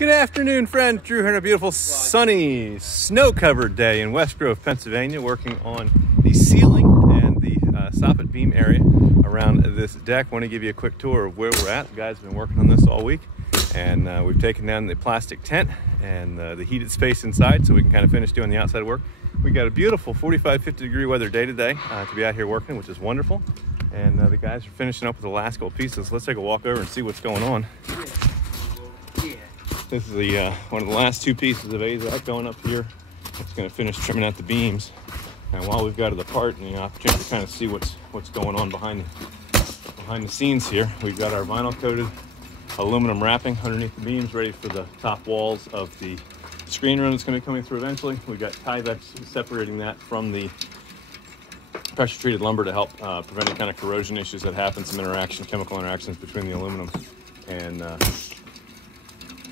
Good afternoon, friends. Drew here on a beautiful, sunny, snow-covered day in West Grove, Pennsylvania, working on the ceiling and the soffit beam area around this deck. I want to give you a quick tour of where we're at. The guys have been working on this all week, and we've taken down the plastic tent and the heated space inside so we can kind of finish doing the outside work. We got a beautiful 45-50 degree weather day today to be out here working, which is wonderful. And the guys are finishing up with the last couple pieces. Let's take a walk over and see what's going on. This is the one of the last two pieces of 𝗷𝘂𝘀𝘁 going up here. It's going to finish trimming out the beams. And while we've got it apart and the opportunity to kind of see what's going on behind the scenes here, we've got our vinyl coated aluminum wrapping underneath the beams, ready for the top walls of the screen room that's going to be coming through eventually. We've got Tyvek separating that from the pressure treated lumber to help prevent any kind of corrosion issues that happen, some chemical interactions between the aluminum and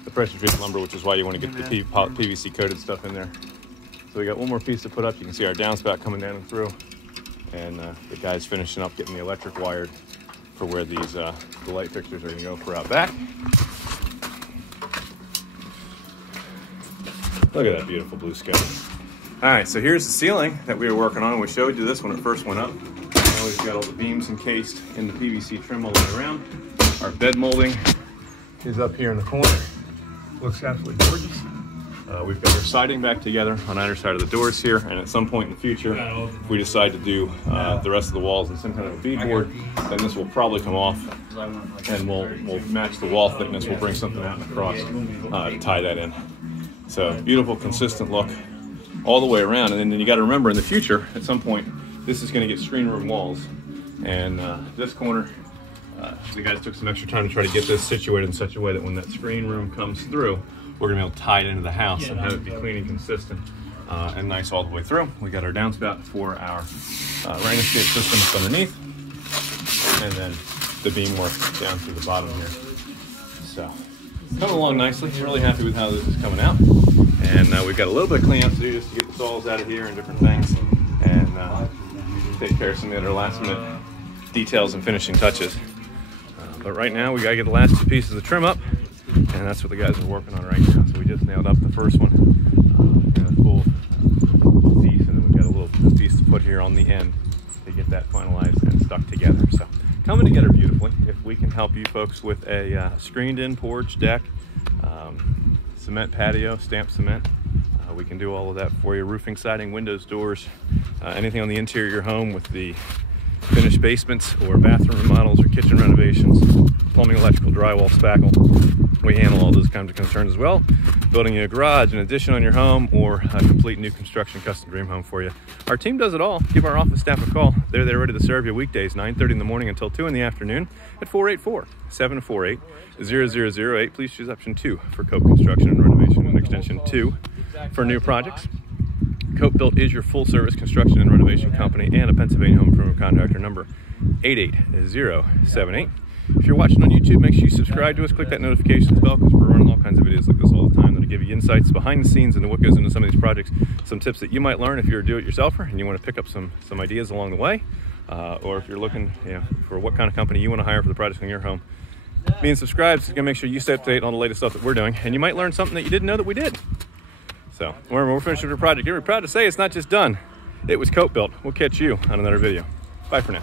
the pressure treated lumber, which is why you want to get the PVC coated stuff in there. So we got one more piece to put up. You can see our downspout coming down and through, and the guys finishing up getting the electric wired for where these the light fixtures are going to go for out back. Look at that beautiful blue sky. All right, so here's the ceiling that we were working on. We showed you this when it first went up. Now we've got all the beams encased in the PVC trim all the way around. Our bed molding is up here in the corner. Looks absolutely gorgeous. We've got our siding back together on either side of the doors here, and at some point in the future, if we decide to do the rest of the walls in some kind of a beadboard, then this will probably come off, and we'll match the wall thickness. We'll bring something out across to tie that in. So beautiful, consistent look all the way around. And then you got to remember, in the future, at some point, this is going to get screen room walls, and this corner. The guys took some extra time to try to get this situated in such a way that when that screen room comes through, we're going to be able to tie it into the house and have it be clean and consistent and nice all the way through. We got our downspout for our rain escape system that's underneath, and then the beam work down through the bottom here. So coming along nicely. Really happy with how this is coming out. And we've got a little bit of cleanup to do just to get the saws out of here and different things, and take care of some of the other last minute details and finishing touches. But right now we gotta get the last two pieces of trim up, and that's what the guys are working on right now. So we just nailed up the first one in a full piece, and then we've got a little piece to put here on the end to get that finalized and stuck together. So coming together beautifully. If we can help you folks with a screened in porch, deck, cement patio, stamped cement, we can do all of that for you. Roofing, siding, windows, doors, anything on the interior of your home with the finished basements or bathroom remodels or kitchen renovations, plumbing, electrical, drywall, spackle. We handle all those kinds of concerns as well. Building you a garage, an addition on your home, or a complete new construction custom dream home for you. Our team does it all. Give our office staff a call. They're there ready to serve you weekdays, 9:30 in the morning until 2 in the afternoon at 484-748-0008. Please choose option 2 for Cope Construction and Renovation, and extension 2 for new projects. Cope Built is your full-service construction and renovation company and a Pennsylvania home improvement contractor, number 88078. If you're watching on YouTube, make sure you subscribe to us, click that notifications bell, because we're running all kinds of videos like this all the time that'll give you insights behind the scenes into what goes into some of these projects, some tips that you might learn if you're a do-it-yourselfer and you want to pick up some ideas along the way, or if you're looking for what kind of company you want to hire for the projects in your home. Being subscribed is going to make sure you stay up to date on the latest stuff that we're doing, and you might learn something that you didn't know that we did. So we're finished with your project. We're proud to say it's not just done. It was Cope Built. We'll catch you on another video. Bye for now.